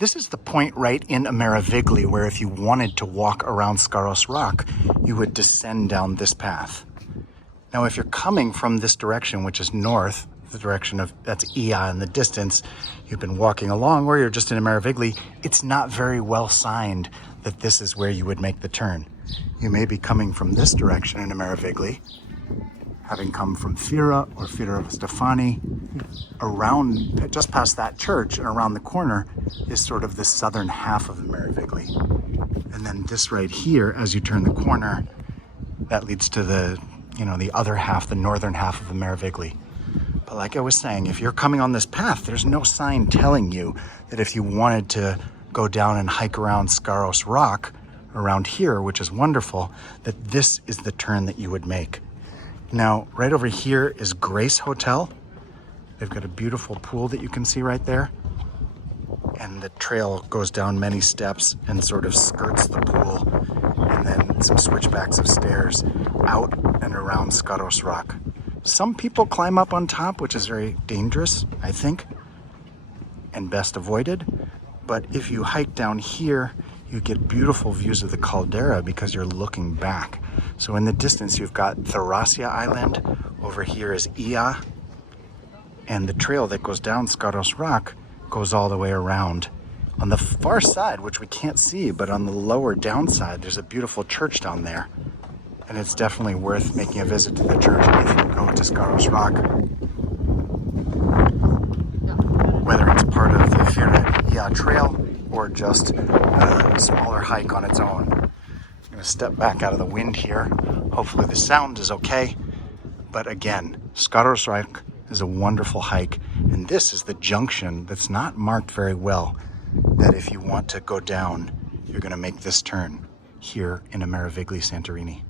This is the point right in Imerovigli where if you wanted to walk around Skaros Rock, you would descend down this path. Now, if you're coming from this direction, which is north, the direction of, that's Oia in the distance, you've been walking along, or you're just in Imerovigli, it's not very well signed that this is where you would make the turn. You may be coming from this direction in Imerovigli, having come from Fira or Fira Stefani, around, just past that church and around the corner is sort of the southern half of Imerovigli. And then this right here, as you turn the corner, that leads to the, the other half, the northern half of Imerovigli. But like I was saying, if you're coming on this path, there's no sign telling you that if you wanted to go down and hike around Skaros Rock around here, which is wonderful, that this is the turn that you would make. Now, right over here is Grace Hotel. They've got a beautiful pool that you can see right there. And the trail goes down many steps and sort of skirts the pool, and then some switchbacks of stairs out and around Skaros Rock. Some people climb up on top, which is very dangerous, I think, and best avoided. But if you hike down here, you get beautiful views of the caldera because you're looking back. So in the distance, you've got Thracia Island. Over here is Oia. And the trail that goes down Skaros Rock goes all the way around. On the far side, which we can't see, but on the lower downside, there's a beautiful church down there. And it's definitely worth making a visit to the church if you go to Skaros Rock. Whether it's part of the Fira trail or just a smaller hike on its own. I'm gonna step back out of the wind here. Hopefully the sound is okay. But again, Skaros Rock is a wonderful hike. And this is the junction that's not marked very well, that if you want to go down, you're gonna make this turn here in Imerovigli, Santorini.